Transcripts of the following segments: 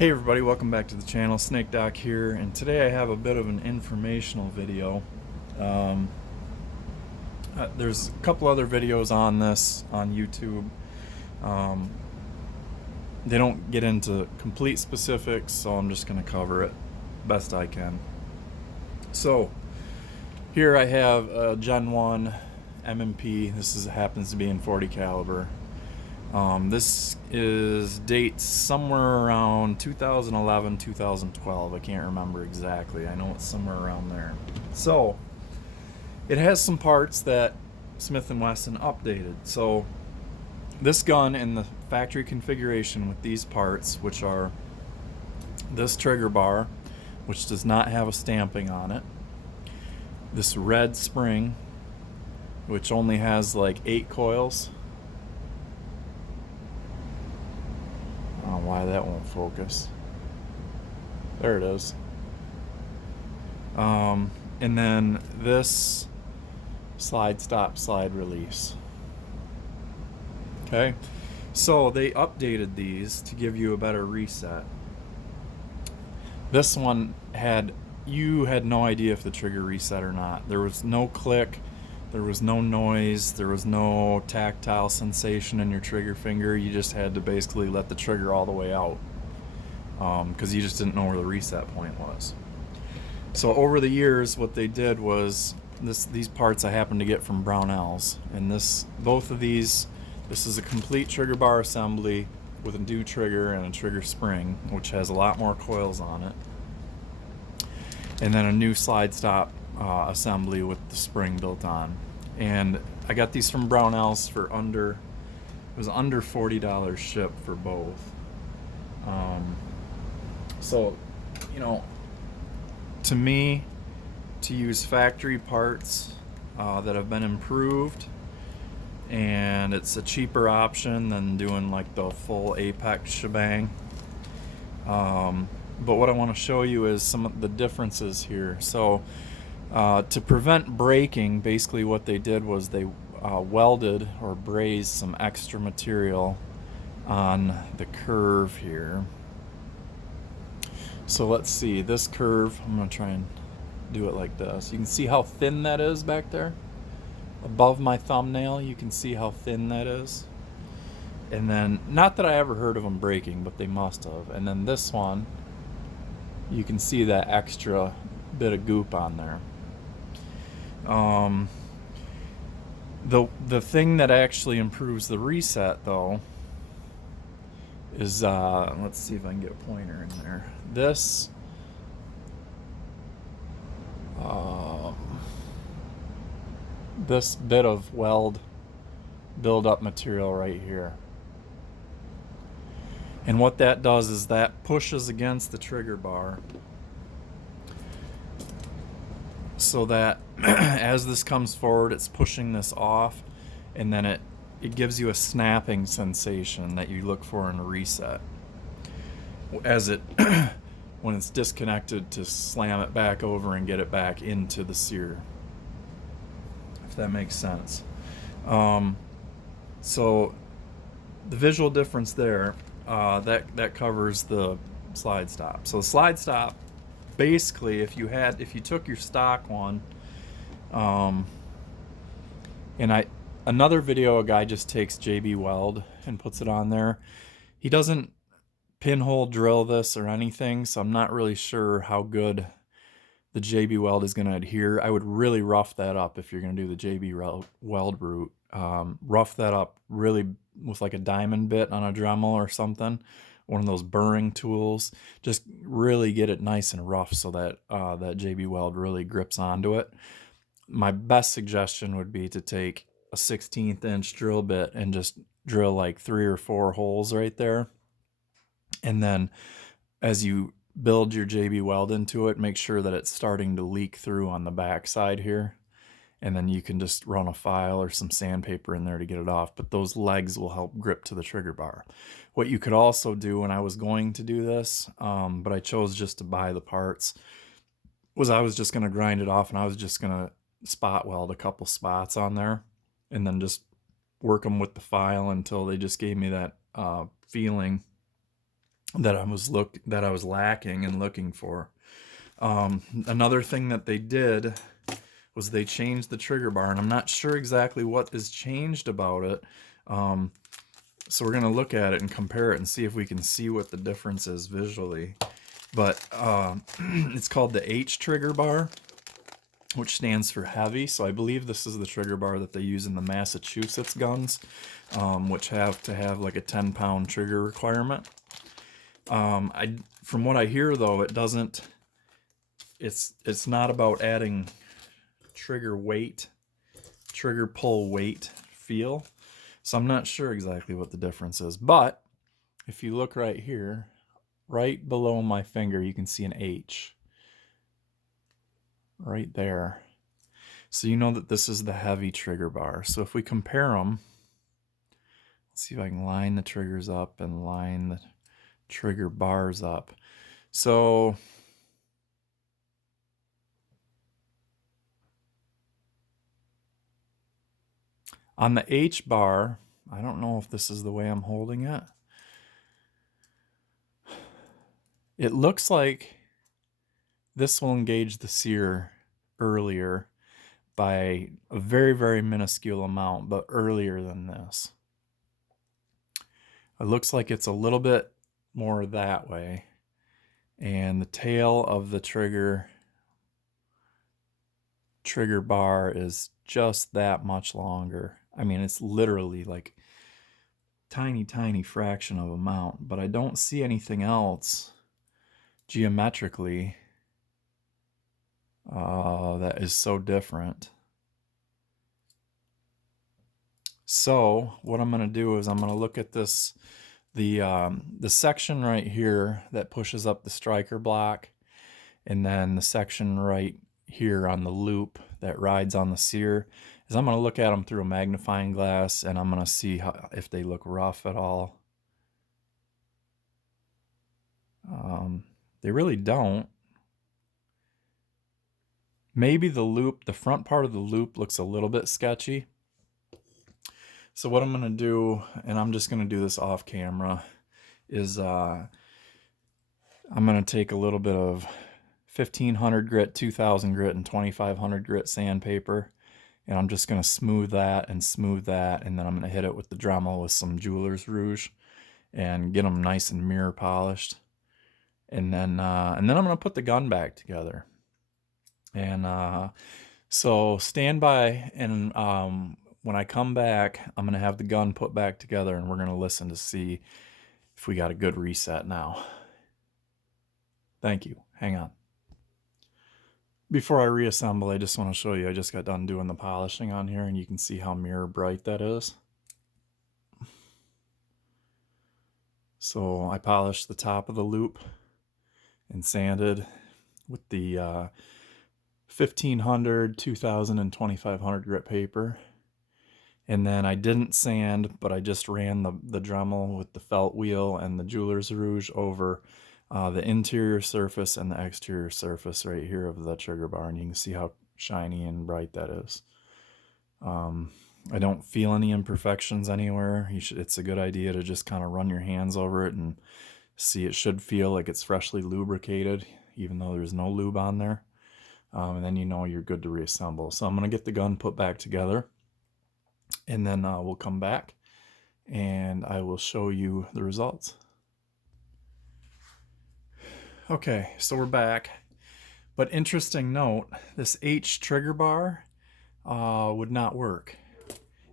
Hey everybody, welcome back to the channel. Snake Doc here, and today I have a bit of an informational video. Um, there's a couple other videos on this on YouTube. Um, they don't get into complete specifics, so I'm just going to cover it best I can. So here I have a Gen 1 M&P. Happens to be in 40 caliber. This is dates somewhere around 2011, 2012. I can't remember exactly. I know it's somewhere around there. So it has some parts that Smith & Wesson updated. So this gun in the factory configuration with these parts, which are this trigger bar, which does not have a stamping on it, this red spring, which only has like 8 coils. I don't know why that won't focus. There it is. And then this slide stop, slide release. Okay, so they updated these to give you a better reset. This one you had no idea if the trigger reset or not. There was no click, there was no noise, there was no tactile sensation in your trigger finger. You just had to basically let the trigger all the way out because you just didn't know where the reset point was. So over the years, what they did was these parts I happened to get from Brownells, and both of these, this is a complete trigger bar assembly with a new trigger and a trigger spring, which has a lot more coils on it, and then a new slide stop assembly with the spring built on. And I got these from Brownells for it was under $40 shipped for both. So, to me, to use factory parts that have been improved, and it's a cheaper option than doing like the full Apex shebang. But what I want to show you is some of the differences here. So to prevent breaking, basically what they did was they welded or brazed some extra material on the curve here. So let's see, this curve, I'm going to try and do it like this. You can see how thin that is back there. Above my thumbnail, you can see how thin that is. And then, not that I ever heard of them breaking, but they must have. And then this one, you can see that extra bit of goop on there. The thing that actually improves the reset, though, is let's see if I can get a pointer in there. This this bit of weld build-up material right here. And what that does is that pushes against the trigger bar so that as this comes forward, it's pushing this off, and then it gives you a snapping sensation that you look for in a reset. As it, when it's disconnected, to slam it back over and get it back into the sear, if that makes sense. So the visual difference there, that covers the slide stop. So the slide stop, basically, if you took your stock one, and another video, a guy just takes JB Weld and puts it on there. He doesn't pinhole drill this or anything, so I'm not really sure how good the JB Weld is going to adhere. I would really rough that up if you're going to do the JB Weld route. Rough that up really with like a diamond bit on a Dremel or something, one of those burring tools. Just really get it nice and rough so that that JB Weld really grips onto it. My best suggestion would be to take a 1/16 inch drill bit and just drill like 3 or 4 holes right there. And then as you build your JB Weld into it, make sure that it's starting to leak through on the back side here. And then you can just run a file or some sandpaper in there to get it off. But those legs will help grip to the trigger bar. What you could also do, and I was going to do this, but I chose just to buy the parts, was I was just going to grind it off, and I was just going to spot weld a couple spots on there and then just work them with the file until they just gave me that feeling that I was lacking and looking for. Another thing that they did was they changed the trigger bar, and I'm not sure exactly what is changed about it. So we're gonna look at it and compare it and see if we can see what the difference is visually. But it's called the H trigger bar, which stands for heavy. So I believe this is the trigger bar that they use in the Massachusetts guns, which have to have like a 10-pound trigger requirement. From what I hear though, it doesn't. It's not about adding trigger weight, trigger pull weight feel. So I'm not sure exactly what the difference is. But if you look right here, right below my finger, you can see an H right there. So you know that this is the heavy trigger bar. So if we compare them, let's see if I can line the triggers up and line the trigger bars up. So on the H bar, I don't know if this is the way I'm holding it. It looks like this will engage the sear earlier by a very, very minuscule amount, but earlier than this. It looks like it's a little bit more that way. And the tail of the trigger bar is just that much longer. I mean, it's literally like tiny fraction of amount, but I don't see anything else geometrically that is so different. So what I'm going to do is I'm going to look at this, the section right here that pushes up the striker block, and then the section right here on the loop that rides on the sear, is I'm going to look at them through a magnifying glass, and I'm going to see if they look rough at all. They really don't. Maybe the loop, the front part of the loop looks a little bit sketchy. So what I'm going to do, and I'm just going to do this off camera, is I'm going to take a little bit of 1500 grit, 2000 grit, and 2500 grit sandpaper, and I'm just going to smooth that, and then I'm going to hit it with the Dremel with some jeweler's rouge and get them nice and mirror polished. And then I'm going to put the gun back together. And so stand by, and when I come back, I'm going to have the gun put back together, and we're going to listen to see if we got a good reset now. Thank you. Hang on. Before I reassemble, I just want to show you, I just got done doing the polishing on here, and you can see how mirror bright that is. So I polished the top of the loop and sanded with the 1500, 2000, and 2500 grit paper. And then I didn't sand, but I just ran the Dremel with the felt wheel and the jeweler's rouge over the interior surface and the exterior surface right here of the trigger bar, and you can see how shiny and bright that is. I don't feel any imperfections anywhere. It's a good idea to just kind of run your hands over it and see. It should feel like it's freshly lubricated, even though there's no lube on there. And then you know you're good to reassemble. So I'm going to get the gun put back together, and then we'll come back and I will show you the results. Okay, so we're back. But interesting note, this H trigger bar would not work.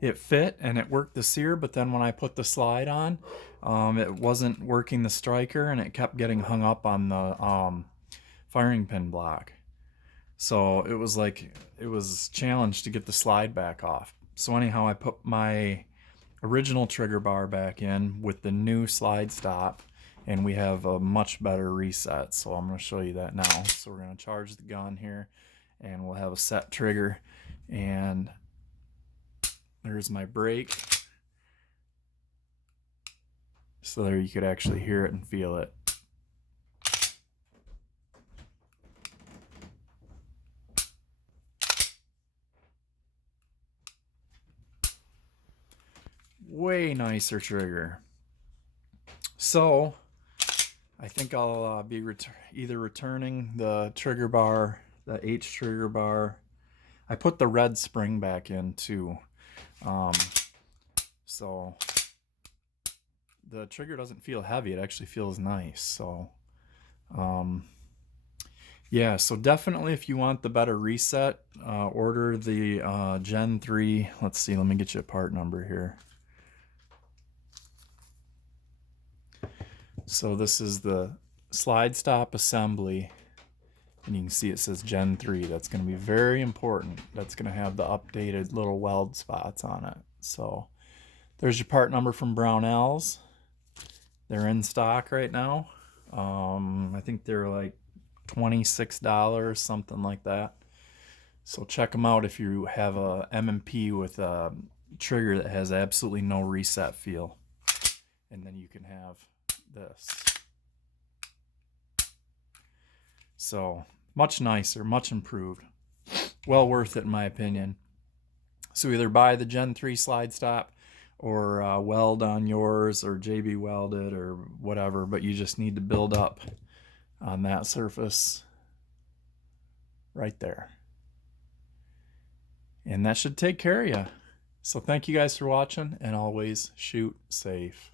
It fit and it worked the sear, but then when I put the slide on, it wasn't working the striker, and it kept getting hung up on the firing pin block. So it was challenged to get the slide back off. So anyhow, I put my original trigger bar back in with the new slide stop, and we have a much better reset. So I'm going to show you that now. So we're going to charge the gun here, and we'll have a set trigger, and there's my brake. So there you could actually hear it and feel it. Way nicer trigger. So I think I'll be either returning the trigger bar, the H trigger bar. I put the red spring back in too. So the trigger doesn't feel heavy. It actually feels nice. So yeah, so definitely if you want the better reset, order the Gen 3. Let's see, let me get you a part number here. So this is the slide stop assembly, and you can see it says Gen 3. That's going to be very important. That's going to have the updated little weld spots on it. So there's your part number from Brownells. They're in stock right now. I think they're like $26, something like that. So check them out if you have a M&P with a trigger that has absolutely no reset feel. And then you can have this. So much nicer, much improved. Well worth it in my opinion. So either buy the Gen 3 slide stop or weld on yours or JB weld it or whatever, but you just need to build up on that surface right there. And that should take care of you. So thank you guys for watching, and always shoot safe.